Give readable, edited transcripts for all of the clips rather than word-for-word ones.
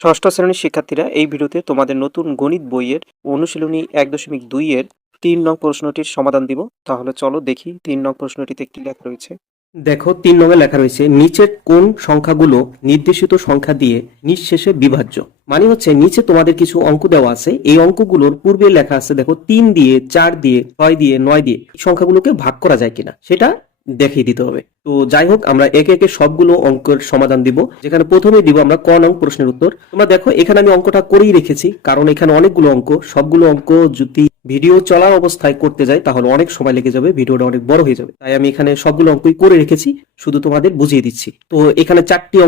ষষ্ঠ শ্রেণীর শিক্ষার্থীরা, এই ভিডিওতে তোমাদের নতুন গণিত বইয়ের অনুশীলনী 1.2 এর 3 নং প্রশ্নটির সমাধান দিব। তাহলে চলো দেখি 3 নং প্রশ্নটিতে কি লেখা রয়েছে। দেখো 3 নং এ লেখা রয়েছে, নিচের কোন সংখ্যাগুলো নির্দেশিত সংখ্যা দিয়ে নিঃশেষে বিভাজ্য। মানে হচ্ছে নিচে তোমাদের কিছু অঙ্ক দেওয়া আছে, এই অঙ্কগুলোর পূর্বে লেখা আছে দেখো 3 দিয়ে, 4 দিয়ে, 6 দিয়ে, 9 দিয়ে এই সংখ্যাগুলোকে ভাগ করা যায় কিনা সেটা দেখিয়ে দিতে হবে। তো যাই হোক, আমরা একে একে সবগুলো অঙ্কের সমাধান দিব। যেখানে প্রথমে দিব আমরা ক নং প্রশ্নের উত্তর। তোমরা দেখো এখানে আমি অঙ্কটা করেই রেখেছি, কারণ এখানে অনেকগুলো অঙ্ক, সবগুলো অঙ্ক যদি ভিডিও চলার অবস্থায় করতে যাই তাহলে অনেক সময় লেগে যাবে, ভিডিওটা অনেক বড় হয়ে যাবে। তাই আমি এখানে সবগুলো অঙ্কই করে রেখেছি, শুধু তোমাদের বুঝিয়ে দিচ্ছি। তো এখানে চারটি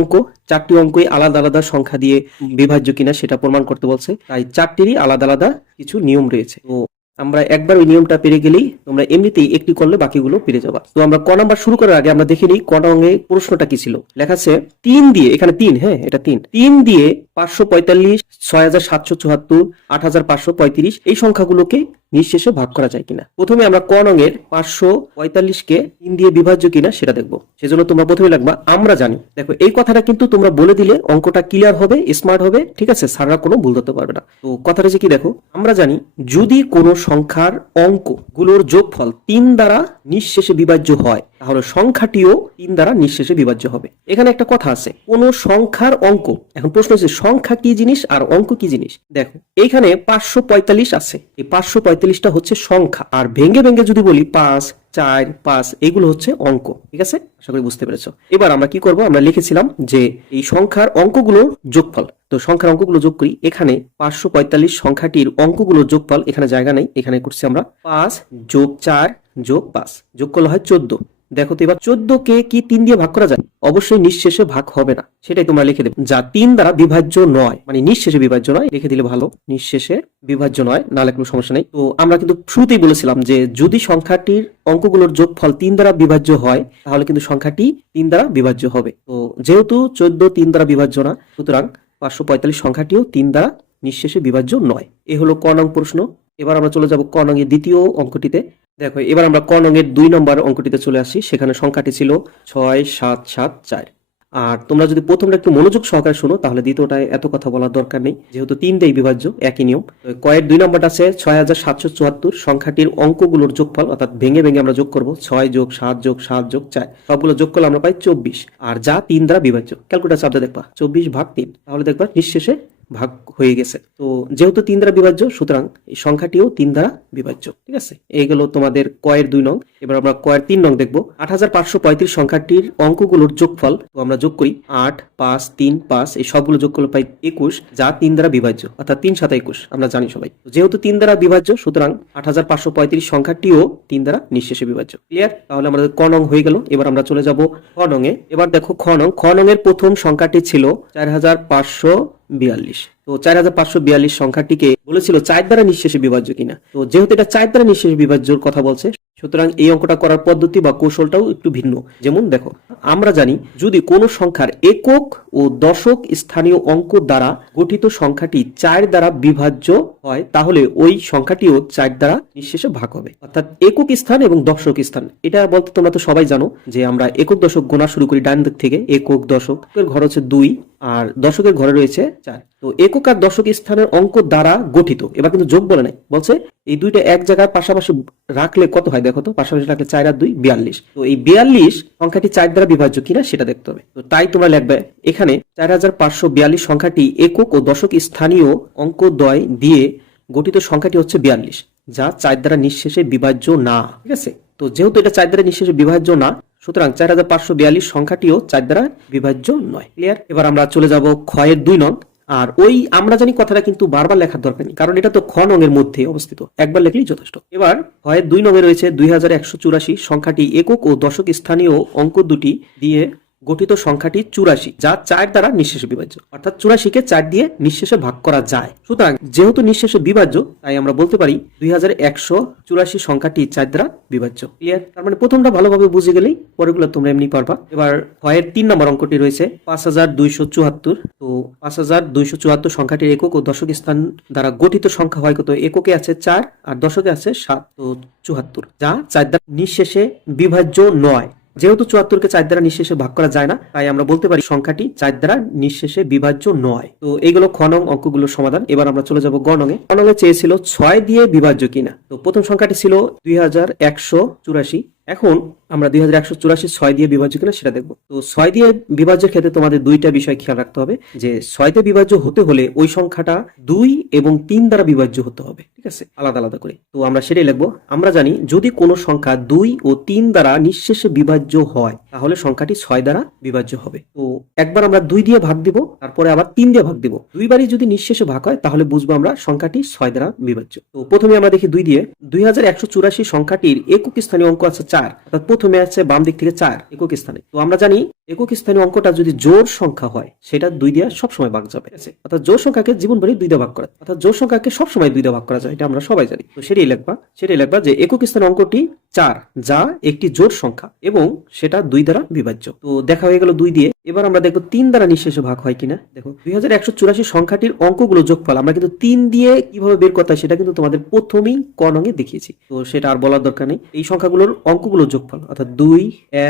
অঙ্কই আলাদা আলাদা সংখ্যা দিয়ে বিভাজ্য কিনা সেটা প্রমাণ করতে বলছে। তাই চারটিরই আলাদা আলাদা কিছু নিয়ম রয়েছে। তো আমরা একবার ওই নিয়মটা পেরে গেলেই তোমরা এমনিতেই একটি করলে বাকিগুলো পেরে যাবা। তো আমরা ক নাম্বার শুরু করার আগে আমরা দেখে নিই ক নং-এ প্রশ্নটা কি ছিল। লেখা আছে 3 দিয়ে, এখানে 3, হ্যাঁ এটা 3 দিয়ে 545, 6774, 8535 এই সংখ্যাগুলোকে নিঃশেষে ভাগ করা যায় কিনা। প্রথমে আমরা ক নং এর 545 কে 3 দিয়ে বিভাজ্য কিনা সেটা দেখবো। সেজন্য তোমরা প্রথমে লিখবা আমরা জানি। দেখো এই কথাটা কিন্তু তোমরা বলে দিলে অঙ্কটা ক্লিয়ার হবে, স্মার্ট হবে, ঠিক আছে, স্যাররা কোনো ভুল ধরতে পারবে না। তো কথাটা যে কি দেখো, আমরা জানি যদি কোনো সংখ্যার অঙ্কগুলোর যোগফল 3 দ্বারা নিঃশেষে বিভাজ্য হয় তাহলে সংখ্যাটিও 3 দ্বারা নিঃশেষে বিভাজ্য হবে। এখানে একটা কথা আছে, কোন সংখ্যার অঙ্ক। এখন প্রশ্ন হচ্ছে সংখ্যা কি জিনিস আর অঙ্ক কি জিনিস। দেখো এইখানে 545 আছে, এই 545টা হচ্ছে সংখ্যা, আর ভেঙে ভেঙে যদি বলি 5, 4, 5 এগুলো হচ্ছে অঙ্ক। ঠিক আছে, আশা করি বুঝতে পেরেছো। এবার আমরা কি করব, আমরা লিখেছিলাম যে এই সংখ্যার অঙ্কগুলোর যোগফল। তো সংখ্যার অঙ্কগুলো যোগ করি। এখানে 545 সংখ্যাটির অঙ্কগুলোর যোগফল, এখানে জায়গা নেই, এখানে করছি আমরা 5 যোগ 4 যোগ 5, যোগ করলে হয় 14। দেখো তো এবার 14 কে কি 3 দিয়ে ভাগ করা যায়? অবশ্যই নিঃশেষে ভাগ হবে না, সেটাই তোমরা লিখে দেবে। যা 3 দ্বারা বিভাজ্য নয়, মানে নিঃশেষে বিভাজ্য নয়, লিখে দিলে ভালো, নিঃশেষে বিভাজ্য নয়, নাহলে কোনো সমস্যা নেই। তো আমরা কিন্তু শুরুতেই বলেছিলাম যে যদি সংখ্যাটির অঙ্কগুলোর যোগফল 3 দ্বারা বিভাজ্য হয় তাহলে কিন্তু সংখ্যাটি 3 দ্বারা বিভাজ্য হবে। তো যেহেতু 14 3 দ্বারা বিভাজ্য না, সুতরাং 545 সংখ্যাটিও 3 দ্বারা নিঃশেষে বিভাজ্য নয়। এ হলো ক নং প্রশ্ন। এবার আমরা চলে যাব ক নং এর দ্বিতীয় অঙ্কটিতে। দেখো এবার আমরা ক নং এর 2 নম্বর অঙ্কটিতে চলে আসি। সেখানে সংখ্যাটি ছিল 6774। আর তোমরা যদি প্রথমটা একটু মনোযোগ সহকারে শোনো তাহলে দ্বিতীয়টায় এত কথা বলার দরকার নেই, যেহেতু 3 দিয়েই বিভাজ্য, একই নিয়ম। কয়ের 2 নম্বরটা আছে 6774 সংখ্যাটির অঙ্কগুলোর যোগফল, অর্থাৎ ভেঙে ভেঙে আমরা যোগ করব 6 যোগ 7 যোগ 7 যোগ 4, সবগুলো যোগ করলে আমরা পাই 24, আর যা 3 দ্বারা বিভাজ্য। ক্যালকুলেটর চাপতে দেখবা 24 ভাগ 3, তাহলে দেখবা নিঃশেষে ভাগ হয়ে গেছে। তো যেহেতু 3 দ্বারা বিভাজ্য সুতরাং এই সংখ্যাটিও 3 দ্বারা বিভাজ্য। ঠিক আছে, এইগুলো তোমাদের কয়ের 2 নং। এবার আমরা কয়ের 3 নং দেখবো। 8535 সংখ্যাটির অঙ্কগুলোর যোগফল, তো আমরা যোগ করি 8, 5, 3, 5 এই সবগুলো যোগ করলে পাই 21, যা 3 দ্বারা বিভাজ্য, অর্থাৎ 3 7 21 আমরা জানি সবাই। যেহেতু 3 দ্বারা বিভাজ্য সুতরাং 8535 সংখ্যাটিও 3 দ্বারা নিঃশেষে বিভাজ্য। ক্লিয়ার? তাহলে আমাদের ক নং হয়ে গেল। এবার আমরা চলে যাব খ নং এ। এবার দেখো খ নং এর প্রথম সংখ্যাটি ছিল 4542। তো 4542 সংখ্যাটিকে বলেছিল 4 দ্বারা নিঃশেষে বিভাজ্য কিনা। তো যেহেতু এটা 4 দ্বারা নিঃশেষে বিভাজ্যর কথা বলছে সুতরাং এই অঙ্কটা করার পদ্ধতি বা কৌশলটাও একটু ভিন্ন। যেমন দেখো আমরা জানি যদি কোনো সংখ্যার একক ও দশক স্থানীয় অঙ্ক দ্বারা গঠিত সংখ্যাটি 4 দ্বারা বিভাজ্য হয় তাহলে ওই সংখ্যাটিও 4 দ্বারা নিঃশেষে ভাগ হবে। অর্থাৎ একক স্থান এবং দশক স্থান, এটা বলতে তোমরা তো সবাই জানো যে আমরা একক দশক গোনা শুরু করি ডান দিক থেকে। একক দশকের ঘর হচ্ছে 2 আর দশকের ঘরে রয়েছে 4। তো একক আর দশক স্থানের অঙ্ক দ্বারা গঠিত, এবার কিন্তু যোগ বলে নাই, বলছে এই দুইটা এক জায়গায় পাশাপাশি রাখলে কত হয় দেখো তো, পাশাপাশি রাখলে 4 আর 2 42। তো এই 42 সংখ্যাটি 4 দ্বারা বিভাজ্য কিনা সেটা দেখতে হবে। তো তাই তোমরা লিখবে এখানে 4542 সংখ্যাটি একক ও দশক স্থানীয় অঙ্কদ্বয় দিয়ে গঠিত সংখ্যাটি হচ্ছে 42, যা 4 দ্বারা নিঃশেষে বিভাজ্য না। ঠিক আছে, তো যেহেতু এটা 4 দ্বারা নিঃশেষে বিভাজ্য না সুতরাং 4542 সংখ্যাটিও 4 দ্বারা বিভাজ্য নয়। ক্লিয়ার? এবার আমরা চলে যাব ক্ষয়ের 2 নং। আর ওই আমরা জানি কথাটা কিন্তু বারবার লেখার দরকার নেই, কারণ এটা তো খ নং এর মধ্যে অবস্থিত, একবার লিখলেই যথেষ্ট। এবার ক্ষয়ের 2 নং এ রয়েছে 2184 সংখ্যাটি একক ও দশক স্থানীয় অঙ্ক দুটি দিয়ে গঠিত সংখ্যাটি 84, যা 4 দ্বারা নিঃশেষে বিভাজ্য। অর্থাৎ 84-কে 4 দিয়ে নিঃশেষে ভাগ করা যায়। সুতরাং যেহেতু নিঃশেষে বিভাজ্য তাই আমরা বলতে পারি 2184 সংখ্যাটি 4 দ্বারা বিভাজ্য। ক্লিয়ার? তার মানে প্রথমটা ভালোভাবে বুঝে গেলেই পরেরগুলো তোমরা এমনি পারবা। এবার ক্ষয়ের 3 নম্বর অঙ্কটি রয়েছে 5274। তো 5274 সংখ্যাটির একক ও দশক স্থান দ্বারা গঠিত সংখ্যা হয় কত? এককে আছে 4 আর দশকে আছে 7, তো 74, যা 4 দ্বারা নিঃশেষে বিভাজ্য নয়। যেহেতু 74-কে 4 দ্বারা নিঃশেষে ভাগ করা যায় না, তাই আমরা বলতে পারি সংখ্যাটি 4 দ্বারা নিঃশেষে বিভাজ্য নয়। তো এইগুলো খ নং অঙ্কগুলোর সমাধান। এবার আমরা চলে যাব গ নং এ। গ নং এ চেয়েছিল 6 দিয়ে বিভাজ্য কিনা। তো প্রথম সংখ্যাটি ছিল 2184। এখন আমরা 2184 6 দিয়ে বিভাজ্য কিনা সেটা দেখবো। তো 6 দিয়ে বিভাজ্যের ক্ষেত্রে তোমাদের দুইটা বিষয় খেয়াল রাখতে হবে, যে 6 দিয়ে বিভাজ্য হতে হলে ওই সংখ্যাটা 2 এবং 3 দ্বারা বিভাজ্য হতে হবে, ঠিক আছে, আলাদা আলাদা করে। তো আমরা সেটাই লিখবো। আমরা জানি যদি কোনো সংখ্যা 2 ও 3 দ্বারা নিঃশেষে বিভাজ্য হয় তাহলে সংখ্যাটি 6 দ্বারা বিভাজ্য হবে। তো একবার আমরা 2 দিয়ে ভাগ দিব, তারপরে আবার 3 দিয়ে ভাগ দিব। দুইবারই যদি নিঃশেষে ভাগ হয় তাহলে বুঝবো আমরা সংখ্যাটি 6 দ্বারা বিভাজ্য। তো প্রথমে আমরা দেখি 2 দিয়ে। 2184 সংখ্যাটির একক স্থানীয় অঙ্ক আছে 4, অর্থাৎ প্রথমে আছে বাম দিক থেকে 4 একক স্থানে। তো আমরা জানি একক স্থানীয় অঙ্কটা যদি জোড় সংখ্যা হয় সেটা 2 দিয়ে সবসময় ভাগ যাবে, অর্থাৎ জোড় সংখ্যাকে জীবনভরই 2 দিয়ে ভাগ করা, অর্থাৎ জোড় সংখ্যাকে সবসময় 2 দিয়ে ভাগ করা যায়, এটা আমরা সবাই জানি। তো সেটাই লিখবা যে একক স্থানীয় অঙ্কটি 4, যা একটি জোড় সংখ্যা এবং সেটা 2 দ্বারা বিভাজ্য। তো দেখা হয়ে গেল 2 দিয়ে। এবার আমরা দেখবো 3 দ্বারা নিঃশেষে ভাগ হয় কিনা। দেখো 2184 সংখ্যাটির অঙ্কগুলো যোগফল আমরা কিন্তু 3 দিয়ে কিভাবে বের করতে হয় সেটা কিন্তু তোমাদের প্রথমেই ক নং এ দেখিয়েছি, তো সেটা আর বলার দরকার নেই। এই সংখ্যাগুলোর অঙ্কগুলো যোগফল অর্থাৎ 2,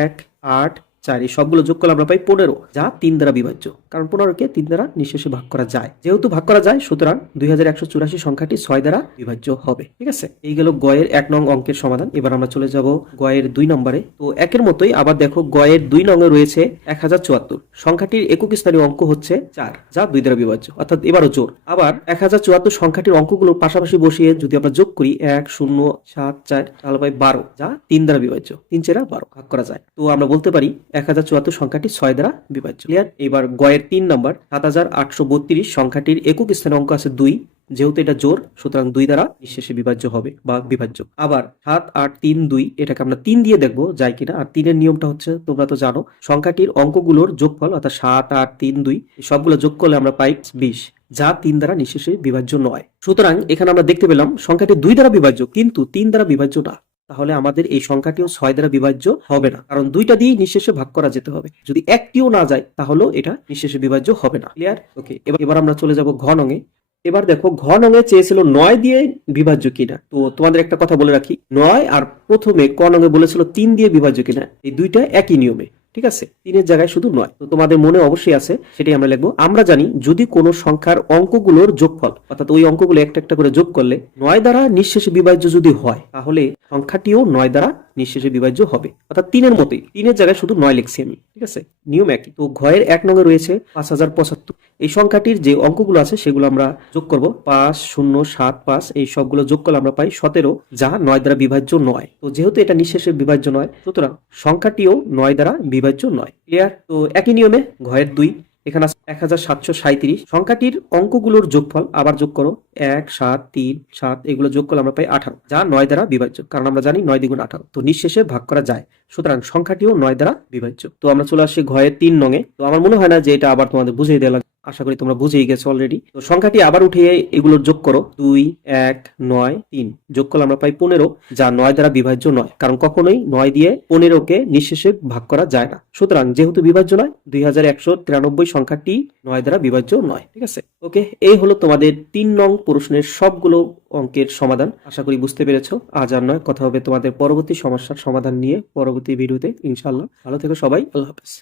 1, 8, 4 এই সবগুলো যোগ করলে আমরা পাই 15, যা 3 দ্বারা বিভাজ্য, কারণ 15-কে 3 দ্বারা নিঃশেষে ভাগ করা যায়। যেহেতু ভাগ করা যায় সুতরাং 2184 সংখ্যাটি 6 দ্বারা বিভাজ্য হবে, ঠিক আছে। এই গেল গয়ের 1 নং অঙ্কের সমাধান। এবার আমরা চলে যাব গয়ের 2 নম্বরে। তো একের মতোই আবার দেখো গয়ের 2 নং এ রয়েছে 1074 সংখ্যাটির একক স্থানীয় অঙ্ক হচ্ছে 4, যা 2 দ্বারা বিভাজ্য, অর্থাৎ এবারও জোড়। আবার 1074 সংখ্যাটির অঙ্কগুলো পাশাপাশি বসিয়ে যদি আমরা যোগ করি 1 0 7 4 তাহলে পাই 12, যা 3 দ্বারা বিভাজ্য। 3 4 12 ভাগ করা যায়। তো আমরা বলতে পারি 1074 সংখ্যাটি 6 দ্বারা বিভাজ্য। ক্লিয়ার। এবার গয়ের 3 নম্বর 7832 সংখ্যাটির একক স্থানীয় অঙ্ক আছে 2, যেহেতু এটা জোড় সুতরাং 2 দ্বারা নিঃশেষে বিভাজ্য হবে বা বিভাজ্য। আবার 7 8 3 2 এটাকে আমরা 3 দিয়ে দেখবো যায় কিনা। আর 3 এর নিয়মটা হচ্ছে তোমরা তো জানো, সংখ্যাটির অঙ্কগুলোর যোগফল অর্থাৎ 7 8 3 2 সবগুলো যোগ করলে আমরা পাই 20, যা 3 দ্বারা নিঃশেষে বিভাজ্য নয়। সুতরাং এখানে আমরা দেখতে পেলাম সংখ্যাটি 2 দ্বারা বিভাজ্য কিন্তু 3 দ্বারা বিভাজ্য না। তাহলে আমাদের এই সংখ্যাটিও 6 দ্বারা বিভাজ্য হবে না, কারণ 2টা দিয়ে নিঃশেষে ভাগ করা যেতে হবে। যদি একটিও না যায় তাহলেও এটা নিঃশেষে বিভাজ্য হবে না। ক্লিয়ার। ওকে, এবার আমরা চলে যাব ঘ নং এ। এবার দেখো ঘ নং এ চেয়েছিল 9 দিয়ে বিভাজ্য কিনা। তো তোমাদের একটা কথা বলে রাখি, 9 আর প্রথমে ক নং এ বলেছিল 3 দিয়ে বিভাজ্য কিনা, এই দুইটা একই নিয়মে, ঠিক আছে। 3 এর জায়গায় শুধু 9। তো তোমাদের মনে অবশ্যই আছে, সেটাই আমরা লিখবো। আমরা জানি যদি কোনো সংখ্যার অঙ্কগুলোর যোগফল অর্থাৎ ওই অঙ্কগুলো একটা একটা করে যোগ করলে 9 দ্বারা নিঃশেষে বিভাজ্য যদি হয় তাহলে সংখ্যাটিও 9 দ্বারা নিঃশেষে বিভাজ্য হবে, অর্থাৎ 3 এর মতোই। 3 এর জায়গায় শুধু 9 লিখছি আমি, ঠিক আছে, নিয়ম একই। তো ঘয়ের 1 নং এ রয়েছে 5075। এই সংখ্যাটির যে অঙ্কগুলো আছে সেগুলো আমরা যোগ করব। 5 0 7 5 এই সবগুলো যোগ করলে আমরা পাই 17, যা 9 দ্বারা বিভাজ্য নয়। তো যেহেতু এটা নিঃশেষে বিভাজ্য নয় সুতরাং সংখ্যাটিও 9 দ্বারা বিভাজ্য নয়। ক্লিয়ার। তো একই নিয়মে ঘয়ের 2 এখানে 1737 সংখ্যাটির অঙ্কগুলোর যোগফল আবার যোগ করো। 1 7 3 7 এগুলো যোগ করলে আমরা পাই 18, যা 9 দ্বারা বিভাজ্য, কারণ আমরা জানি 9 দ্বিগুণ 18, তো নিঃশেষে ভাগ করা যায়। সুতরাং সংখ্যাটিও 9 দ্বারা বিভাজ্য। তো আমরা চলে আসছি ঘয়ের 3 নং এ। তো আমার মনে হয় না যে এটা আবার তোমাদের বুঝিয়ে দেওয়া লাগবে, আশা করি তোমরা বুঝেই গেছো অলরেডি। তো সংখ্যাটি আবার উঠিয়ে এগুলোর যোগ করো। 2 1 9 3 যোগ করলে আমরা পাই 15, যা 9 দ্বারা বিভাজ্য নয়, কারণ কখনোই 9 দিয়ে 15কে নিঃশেষে ভাগ করা যায় না। সুতরাং যেহেতু বিভাজ্য নয় 2193 সংখ্যাটি 9 দ্বারা বিভাজ্য নয়, ঠিক আছে। ওকে, এই হলো তোমাদের 3 নং প্রশ্নের সবগুলো অঙ্কের সমাধান। আশা করি বুঝতে পেরেছো। আজ আর নয়, কথা হবে তোমাদের পরবর্তী সমস্যার সমাধান নিয়ে পরবর্তী ভিডিওতে ইনশাআল্লাহ। ভালো থেকো সবাই, আল্লাহ হাফেজ।